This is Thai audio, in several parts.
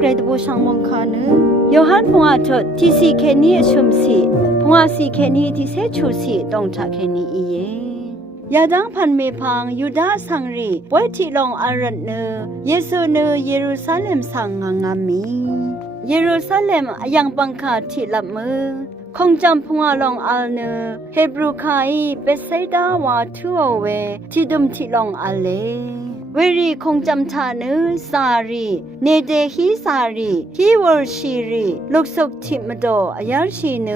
เกรดบูชังมงคานึโยฮันพงอาทดที่สีเคนีชุมสีพงอาสีเคนีที่เสชูสีต้องจากเคนีอีเยยาดังพันเมพังยูดาสังรีป่วยที่ลองอารันเนเยซูเนเยรูซาเล็มสังงามีเยรูซาเล็มยังบังคาที่ลับมือคงจำพงอาลองอัลเนเฮบรูคายเปเซดาวาทัวเวที่ดุมที่ลองอัลเลเวรีคงจำทานึสารีเนเดฮีสารีฮีวอร์ชีรีลูกสุกทิมโดอยาชีเน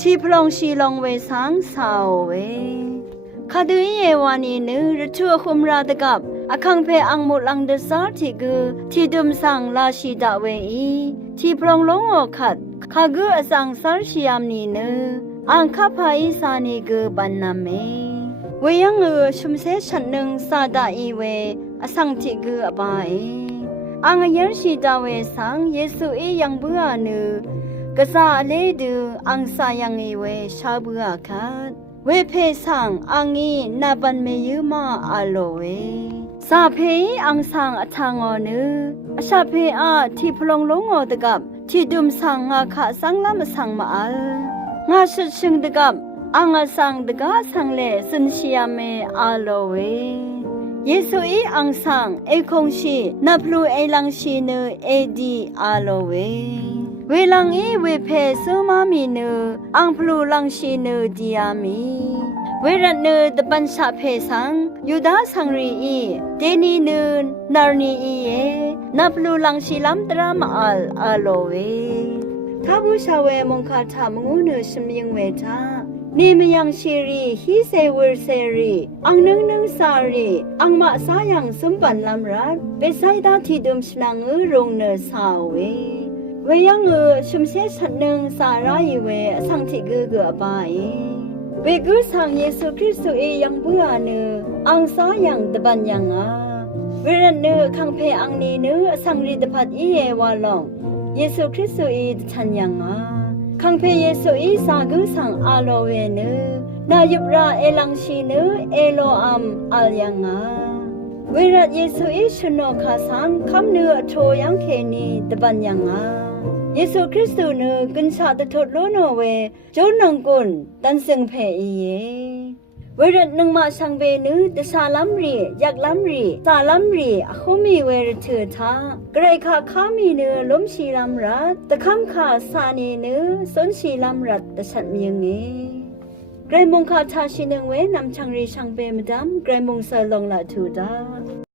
ที่พลองชีลองเวสังสาวเวคาดูเยวานีนึรทัวคุมราตกับอคังเพอังมุลังเดซาที่กือที่ดุมสังลาชีดาเวอีที่พลองลงอขัดคากืออสังสารชียามนีนึอังคาพาอิสานีกือบันนาเมเวยังชุมเสฉันนึงซาดาอีเวอสังที่กืออบายอังยันชีดาเวสังเยซูเอยังเบื่อนึกษาเลดูอังสายังอีเวชาเบื่อคัดเวเพสังอังอีนาบันเมยุมาอาโลเวซาเพอังสังอทางอนึอชาเพอาที่พลงลงอตกับที่ดุมสังงาขะสังลำสังมาอัลงาชุดชึงตกับอังสังตกะสังเลสุนชียเมอาโลเวเยซูอีอังสังเอคงชีนับลูเอลังชีเนเอดีอาโลเวเวลังอีเวเพซูมามีเนอังพลูลังชีเนดียามีเวรันเนตบัญชาเพสังยูดาสังรีอีเดนีเนนาร์นีอีเยนับลูลังชีลัมตรามาอัลอาโลเวท้าบูชาเวมงคาถามงูเนชมยังเวทานี่มยังชีรีฮีเซเวอร์เซรีอังนึงสารีอังมาสายังสมบันลำรัดเปไซดาที่ดุมชนังรงเนสาวเวยังชุมเสฉันนึงสาราอีเวสังที่กือไปเวกุสังเยซูคริสต์เอยังเบื่อเนอังสายังตะบันยังเวรันเนคังเพอังนีเนสังรีตพัดอีเยวาลองเยซูคริสต์เอทันยังคังเพเยซูอีสากุสังอาโลเวเนนายุบราเอลังชีเนเอโลอัมอัลยังเวรัตเยซูอีชโนคาสังคำเนื้อโชยังเคนีตะบันยังเยซูคริสต์เนกุนชาตทดโลโนเวจนนังกุนตันซึงเพอีเยเวรัตนังมาชังเวนึตชาลัมรียักลัมรีสาลัมรีอคุมีเวรเถือทาไกรคาข้ามีเนล้มชีลัมรัตตะคำขาสานีเนสนชีลัมรัตตะฉันมียงเงไกรมงคาทาชินึงเวนำชังรีชังเปมดำไกรมงเซลงละทูดา